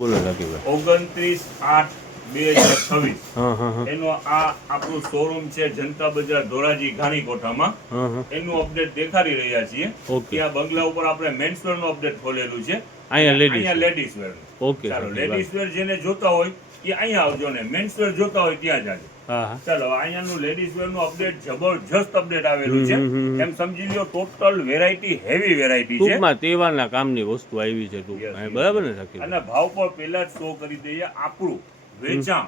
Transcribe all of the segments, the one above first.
બોલો રાખીભાઈ 29/8/2026 એનો આ આપણું શોરૂમ છે જનતા બજાર ધોરાજી ઘાણીકોઠામાં. એનું અપડેટ દેખાડી રહ્યા છીએ. ત્યાં બંગલા ઉપર આપણે મેન્સવેર નું અપડેટ ખોલેલું છે. અહીંયા લેડીઝ વેર. ઓકે ચાલો લેડીઝ વેર જેને જોતા હોય એ અહીંયા આવજો ને મેન્સવેર જોતા હોય ત્યાં જાજો. ચાલો અહીંયાનું લેડીઝ વેર નું અપડેટ જબરજસ્ત અપડેટ આવેલું છે. એમ સમજી લ્યો ટોટલ વેરાયટી હેવી વેરાયટી છે. ટૂંકમાં તહેવારના કામની વસ્તુ આવી છે બરાબર ને સાકી? અને ભાવ પણ પહેલા જ શો કરી દઈએ. આપણું વેચાણ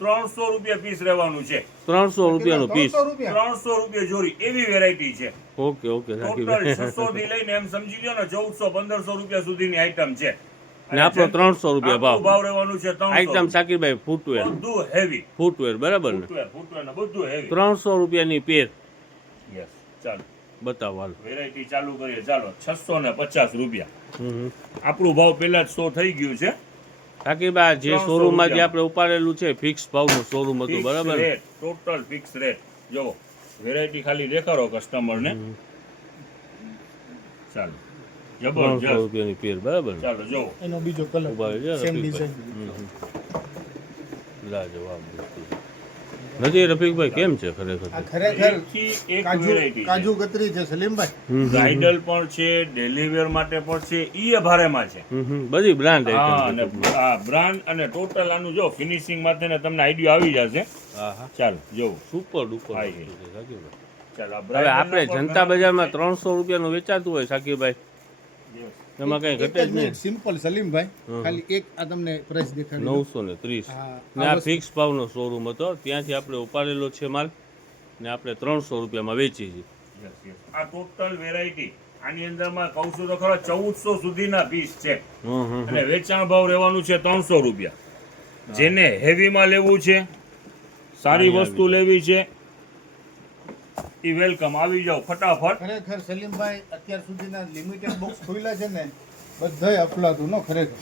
300 રૂપિયા પીસ રહેવાનું છે. 300 રૂપિયાનું પીસ, 300 રૂપિયા જોડી એવી વેરાયટી છે. ઓકે ઓકે ટોટલ 600 થી લઈને એમ સમજી લ્યો ને 1400-1500 રૂપિયા સુધીની આઈટમ છે. ને આપણો 300 રૂપિયા ભાવ રહેવાનું છે. 300 આઈટમ સાકીરભાઈ ફૂટવેર, બધું હેવી ફૂટવેર બરાબર ને? ફૂટવેર ને બધું હેવી. 300 રૂપિયાની પેર. યસ. ચાલો બતાવો હાલ. વેરાયટી ચાલુ કરીએ. ચાલો 650 રૂપિયા. આપણું ભાવ પહેલા જ 100 થઈ ગયું છે. સાકીરભાઈ જે શોરૂમ માંથી આપણે ઉપાડેલું છે ફિક્સ ભાવનું શોરૂમ હતું બરાબર ને? Total fix rate. જો વેરાયટી ખાલી દેખાડો કસ્ટમર ને. ચાલો 300 રૂપિયાની પેર બરાબર. ચાલો જો એનો બીજો કલર સેમ ડિઝાઇન. લાજવાબ નથી રફીકભાઈ, કેમ છે ખરેખર? આ ખરેખર એક વેરાયટી કાજુ કતરી છે સલીમભાઈ. બ્રાઇડલ પણ છે, ડેલી વેર માટે પણ છે, ઈ ભારેમાં છે. બધી બ્રાન્ડ અને આ બ્રાન્ડ અને ટોટલ આનું જો ફિનિશિંગ માટે ને તમને આઈડિયા આવી જશે. ચાલો જો સુપર ડુપર. ચાલો હવે આપણે જનતા બજારમાં 300 રૂપિયાનું વેચાતું હોય સાકીરભાઈ, એમાં કઈ ઘટે જ નહીં. સિમ્પલ સલીમભાઈ, ખાલી એક આ તમને પ્રાઇસ દેખાડી 930 ને આ ફિક્સ ભાવનો શોરૂમ હતો, ત્યાંથી આપણે ઉપાડેલો છે માલ ને આપણે 300 રૂપિયામાં વેચી છે. આ ટોટલ વેરાયટી આની અંદરમાં કહું છું તો ખરો 1400 સુધીના પીસ છે. અને વેચાણ ભાવ રહેવાનું છે 300 રૂપિયા. જેને હેવીમાં લેવું છે, સારી વસ્તુ લેવી છે, ઈ વેલકમ. આવી જાવ ફટાફટ. ખરેખર સલીમભાઈ અત્યાર સુધીના લિમિટેડ બોક્સ ખોલ્યા છે ને બધાય અફલાતું નો. ખરેખર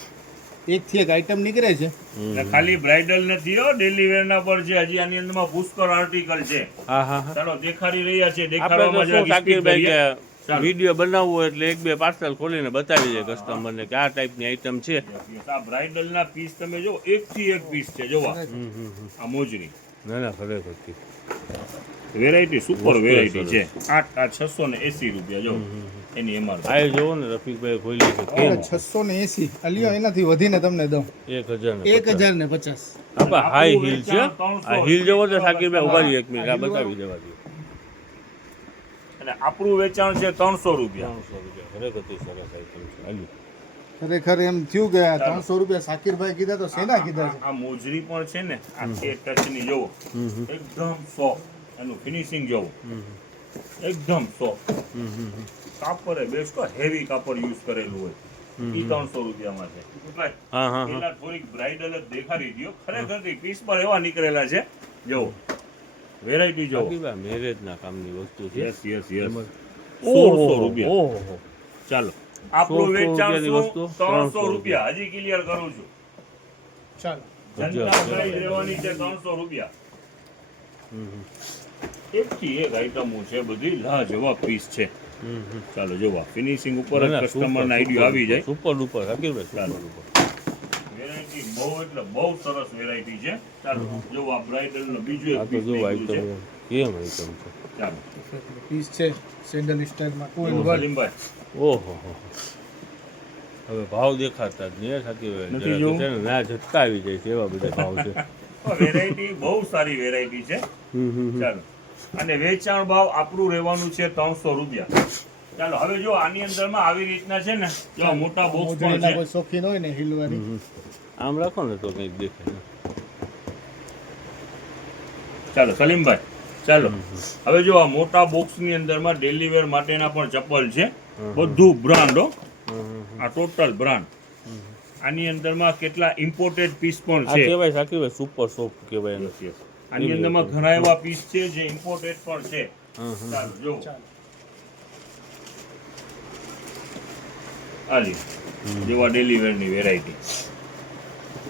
એકથી એક આઈટમ નીકળે છે. ખાલી બ્રાઇડલ નથી હો, ડેલી વેર ના પર છે. હજી આની અંદરમાં પુષ્કળ આર્ટિકલ છે. ચાલો દેખાડી રહ્યા છે. દેખાડવામાં વિડીયો બનાવવો એટલે એક બે પાર્સલ ખોલીને બતાવી દે કસ્ટમર ને કે આ ટાઈપની આઈટમ છે. આ બ્રાઇડલ ના પીસ તમે જો એકથી એક પીસ છે. જોવા આ મોજરી. ના ના ખરેખર વેરાયટી સુપર વેરાયટી છે. આ 680 રૂપિયા જો એની એમઆરપી. આ જોવો ને રફીકભાઈ ખોલી છે કેમ 680. અલિયો એનાથી વધીને તમને દઉં 1050. આપા હાઈ હીલ છે. આ હીલ જોવો તો સાકીરભાઈ ઉભારી એક મિનિટ આ બતાવી દેવા દો. અને આપણું વેચાણ છે 300 રૂપિયા. 300 રૂપિયા ખરેખર સરસ આઈટમ છે. હાલી ખરેખર એમ થયું કે 300 રૂપિયા સાકીરભાઈ કીધા તો શેના કીધા છે? આ મોજરી પણ છે ને, આ ટચની જોવો એકદમ સોફ્ટ. એનું ફિનિશિંગ જોવો એકદમ સોફ્ટ. કાપડ બેસ્ટ હેવી કાપડ યુઝ કરેલું હોય. ઈ 300 રૂપિયામાં છે. પેલા થોડીક બ્રાઇડલ જ દેખાડી દો. ખરેખર પીસ પર એવા નીકળેલા છે. જોવો વેરાયટી જોવો. મેરેજ ના કામની વસ્તુ છે. યસ 100 રૂપિયા. ચાલો આપણું વેચાણ 300 રૂપિયા. હજી ક્લિયર કરું છું. ચાલો જનતા પ્રાઇસ રહેવાની છે 300 રૂપિયા. એકથી એક આઈટમો છે, બધી લાજવાબ પીસ છે. ચાલો જોવા ફિનિશિંગ ઉપર કસ્ટમર ના આઈડિયા આવી જાય. સુપર ડુપર સાકીરભાઈ, વેરાયટી બહુ એટલે બહુ સરસ વેરાયટી છે. ચાલો જોવા બ્રાઇડલ નો બીજું એક પીસ જો આઈટમ કેમ આઈટમ છે. ચાલો પીસ છે સેન્ડલ સ્ટાઇલમાં 2 in 1. સલીમભાઈ ઓહો હવે ભાવ દેખાતા જ નહીં સાકીરભાઈ છે ને, ના ઝટકા આવી જાય છે એવા બધા ભાવ છે. વેરાયટી બહુ સારી વેરાયટી છે. ચાલો અને વેચાણ ભાવ આપણું રહેવાનું છે 300 રૂપિયા. ચાલો હવે જો આની અંદરમાં આવી રીતના છે ને, જો મોટા બોક્સ પણ છે. કોઈ શોખીન હોય ને હિલવાની આમ રાખો ને તો કંઈક દેખાય. ચાલો સલીમભાઈ ચાલો હવે જો આ મોટા બોક્સની અંદરમાં ડેલી વેર માટેના પણ ચપ્પલ છે. બધું બ્રાન્ડ હો. આ ટોટલ બ્રાન્ડ. આની અંદરમાં કેટલા ઇમ્પોર્ટેડ પીસ પણ છે. કહેવાય સાકીરભાઈ સુપર સોફ્ટ કહેવાય. આની અંદરમાં ઘણા એવા પીસ છે જે ઇમ્પોર્ટેડ પણ છે. ચાલો જો આલી જેવા ડેલી વેર ની વેરાયટી.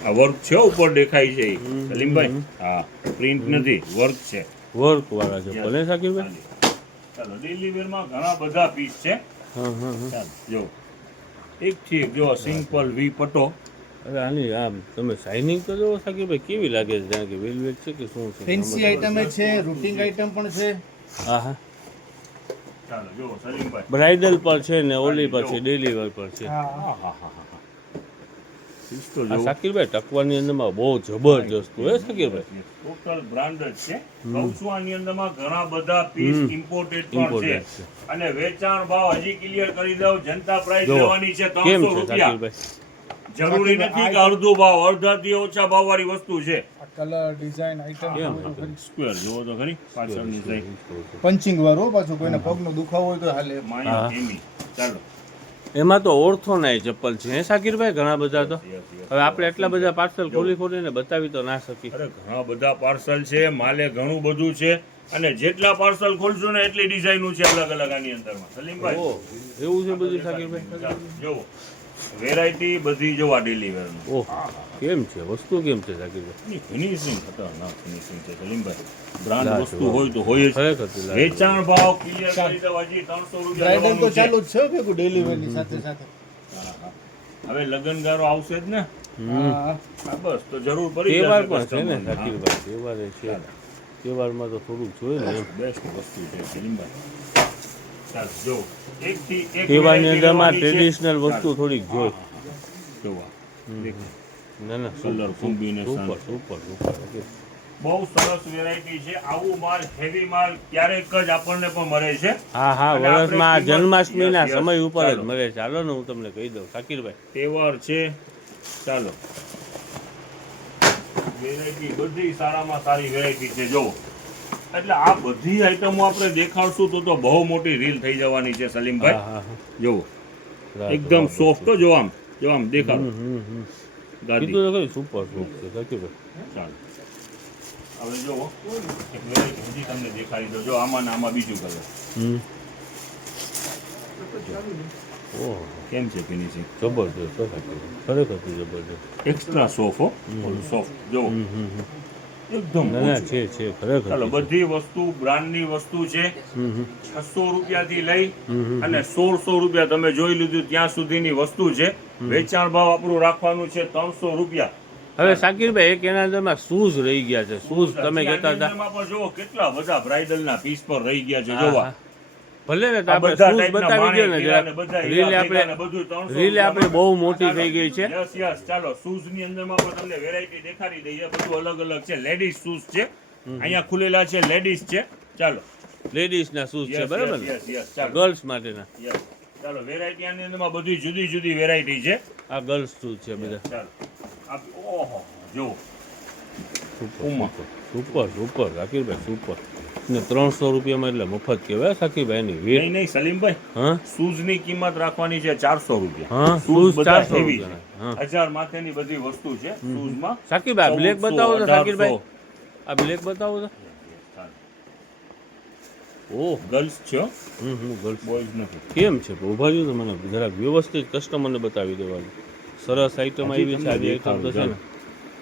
આ વર્ક છે ઉપર દેખાય છે સલીમભાઈ. હા પ્રિન્ટ નથી, વર્ક છે. વર્ક વાળા છે ભલે સાકીરભાઈ. ચાલો ડેલી વેર માં ઘણા બધા પીસ છે. ચાલો જો એક થી એક જો સિમ્પલ વી પટો અરે આની આમ તમે શાઇનિંગ તો જો સાકીરભાઈ કેવી લાગે છે જાણે કે વેલ્વેટ છે કે શું છે ફેન્સી આઈટમ છે, રૂટિંગ આઈટમ પણ છે. હા હા ચાલો જો સલીમભાઈ. બ્રાઇડલ પર છે ને ઓલી પર છે ડેલી વેર પર છે પીસ તો આ જો સાકીરભાઈ ટકવાની અંદરમાં બહુ જબરજસ્ત હોય સાકીરભાઈ ટોટલ બ્રાન્ડેડ છે. કહું છું આની અંદરમાં ઘણા બધા પીસ ઇમ્પોર્ટેડ પણ છે Imported છે. અને વેચાણ ભાવ હજી ક્લિયર કરી દઉં. જનતા પ્રાઇસ જો લેવાની છે કેમ 300 છે રૂપિયા. સાકીરભાઈ જરૂરી નથી કે અડધો ભાવ, અડધાથી ઓછા ભાવ વાળી વસ્તુ છે. કલર ડિઝાઇન આઈટમ કેમ? સ્ક્વેર જોવો તો ખરી પાછળની સાઈડ પંચિંગ વાળો પાછું કોઈને પગનો દુખાવો હોય તો હાલે. માયા હા. કેમી. ચાલો એમાં તો ઓર્થોનાય ચપ્પલ છે હે સાકીરભાઈ ઘણા બધા તો Yes, yes. હવે આપણે એટલા બધા પાર્સલ ખોલીને બતાવી તો ના શકી અરે ઘણા બધા પાર્સલ છે, માલે ઘણું બધું છે અને જેટલા પાર્સલ ખોલશો ને એટલી ડિઝાઇનો છે અલગ અલગ આની અંદરમાં. સલીમભાઈ ઓહ એવું છે બધું સાકીરભાઈ ચાલો, જોવો વેરાયટી બધી જોવા ડિલિવર ઓહ કેમ છે વસ્તુ કેમ છે સાકીરભાઈ ફિનિશિંગ ખતરનાક ફિનિશિંગ છે સલીમભાઈ. બ્રાન્ડ લાજવાબ. વસ્તુ હોય તો હોય જ. ખરેખર તે લાગે. વેચાણ ભાવ ક્લિયર કરી દો. હજી 300 રૂપિયા બ્રાઇડલ તો લેવાનું છે. ચાલુ જ છે ભેગું ડિલિવરીની સાથે સાથે. હા, હા. હવે લગનગારો આવશે જ ને. હા. હા, બસ તો જરૂર પડી તહેવાર જશે પણ છે ને customer. સાકીરભાઈ તહેવાર છે તહેવારમાં તો થોડુંક જોઈએ ને એમ બેસ્ટ વસ્તુ છે સલીમભાઈ. ચાલો જો એકથી એક તહેવારની variety અંદરમાં લેવાની છે. ટ્રેડિશનલ વસ્તુ ચાલો. થોડીક જોઈ જોવા દેખો. ના ના Colour combination. Super super super બહુ સરસ વેરાયટી છે. આવું માલ હેવી માલ ક્યારેક જ આપણને પણ મળે છે. હા હા અને આપણે વર્ષમાં આ કિંમત- જન્માષ્ટમીના Yes, yes. સમય ઉપર જ ચાલો. મળે છે હાલો ને હું તમને કહી દઉં સાકીરભાઈ તહેવાર છે. ચાલો વેરાયટી બધી સારામાં સારી વેરાયટી છે. જો એટલે આ બધી આઈટમો આપણે દેખાડશું તો બહુ મોટી રીલ થઈ જવાની છે સલીમભાઈ. હા હા જુઓ હા એકદમ સોફ્ટ જો આમ દેખાડો ગાદી. કીધું તો ખરી સુપર સુપર છે સાકીરભાઈ ચાલો હવે જુઓ એક વેરાયટી હજી તમને દેખાડી દો. જો આમાં ને આમાં બીજું કલર ઓહ કેમ છે ફિનિશિંગ જબરજસ્ત હો સાકીરભાઈ ખરેખર તે જબરજસ્ત એક્સ્ટ્રા સોફ્ટ સોફ્ટ જો એકદમ ના ના ઓછું. છે ખરેખર ચાલો છે. બધી વસ્તુ બ્રાન્ડની વસ્તુ છે. હમ હમ 600 રૂપિયાથી લઈ અને 1600 રૂપિયા તમે જોઈ લીધું ત્યાં સુધીની વસ્તુ છે. વેચાણ ભાવ આપણું રાખવાનું છે 300 રૂપિયા. હવે સાકીરભાઈ એક એના અંદરમાં શૂઝ રહી ગયા છે શૂઝ તમે હજી કહેતા આની હતા અંદરમાં પણ જુઓ કેટલા બધા બ્રાઇડલના પીસ પર રહી ગયા છે. હા, જોવા હા. ભલે ને તો આ આપણે બધા શૂઝ ટાઈપના બતાવી દો ને માણેક, હીરા ને જરાક બધા રીલ હીરા આપણે ભેગા ને બધું 300 રીલ આપણે બહુ મોટી ચાલો. થઈ ગઈ છે યસ યસ ચાલો શૂઝ ની અંદરમાં પણ તમને વેરાયટી દેખાડી દઈએ. બધું અલગ અલગ છે. લેડીઝ શૂઝ છે. અહીંયા ખુલેલા છે લેડીઝ છે. ચાલો લેડીઝના શૂઝ છે યસ બરાબર ને યસ યસ ચાલો ગર્લ્સ માટેના યસ ચાલો વેરાયટી આની અંદરમાં બધી જુદી જુદી વેરાયટી છે. આ ગર્લ્સ શૂઝ છે બધા ચાલો ઓહો જો સુપર ઉમા. સુપર સુપર સાકીરભાઈ સુપર ને 300 રૂપિયામાં એટલે મફત કહેવાય સાકીરભાઈ એની વેટ નહીં નહીં સલીમભાઈ હા શૂઝ ની કિંમત રાખવાની છે 400 રૂપિયા. હા, શૂઝ shoes બધા 400 heavy છે. રૂપિયાના. હા. 1000 માથેની બધી વસ્તુ છે શૂઝમાં. સાકીરભાઈ બ્લેક 1400, બતાવો તો 1800. સાકીરભાઈ આ બ્લેક બતાવો તો ઓહ ગર્લ્સ છે ગર્લ્સ બોયઝ નથી. કેમ છે ઉભા રહ્યું તો મને જરાક વ્યવસ્થિત કસ્ટમરને બતાવી દેવાનું સરસ આઈટમ આવી છે સારી આઈટમ તો છે ને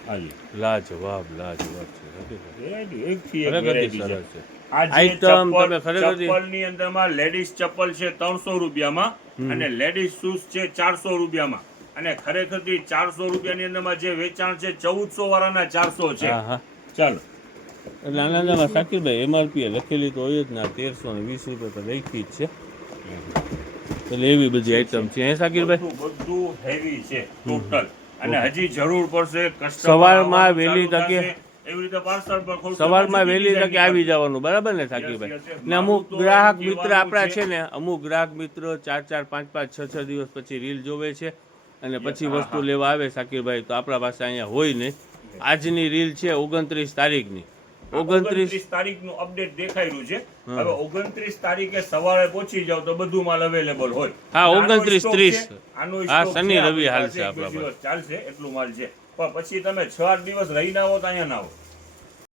આજી લાજવાબ લાજવાબ છે સાકીરભાઈ. વેરાયટી એકથી એક ખરેખર વેરાયટી છે. સરસ છે આ જે આઈટમ તમે ચપ્પલ ખરેખર ચપ્પલની અંદરમાં લેડીઝ ચપ્પલ છે 300 રૂપિયામાં અને લેડીઝ શૂઝ છે 400 રૂપિયામાં અને ખરેખરથી 400 રૂપિયાની અંદરમાં જે વેચાણ છે 1400 વાળાના 400 છે. હા હા ચાલો એટલે આના અંદરમાં સાકીરભાઈ એમઆરપી લખેલી તો હોય જ ના 1320 રૂપિયા તો લખી જ છે એટલે એવી બધી આઈટમ છે હે સાકીરભાઈ બધું હેવી છે ટોટલ અને હજી જરૂર પડશે customer સવારમાં આવવાનું વહેલી ચાલુ તકે થશે. એવી રીતે પાર્સલ પર ખોલશો તો સવારમાં જુદી વહેલી design તકે આવી જવાનું બરાબર ને સાકીરભાઈ yes, yes. ને અમુક મારું તો ગ્રાહક એમ મિત્ર કહેવાનું આપણા છે. છે ને અમુક ગ્રાહક મિત્ર 4 5 6 દિવસ પછી રીલ જોવે છે અને પછી હા, વસ્તુ હા. લેવા આવે સાકીરભાઈ તો આપણા પાસે અહીંયા હોય નહીં આજની રીલ છે 29 તારીખની 29 તારીખનું અપડેટ દેખાયેલું છે. હવે 29 તારીખે સવારે પહોંચી જાવ તો બધું માલ અવેલેબલ હોય. હા, આનો 29, stock 30. છે, આનો હા, stock શનિ છે રવિ આપણી હાલશે પાસે. એક બે આપણા દિવસ ચાલશે એટલું માલ છે પણ પછી તમે 6-8 દિવસ રહીને આવો તો અહીંયા ના આવો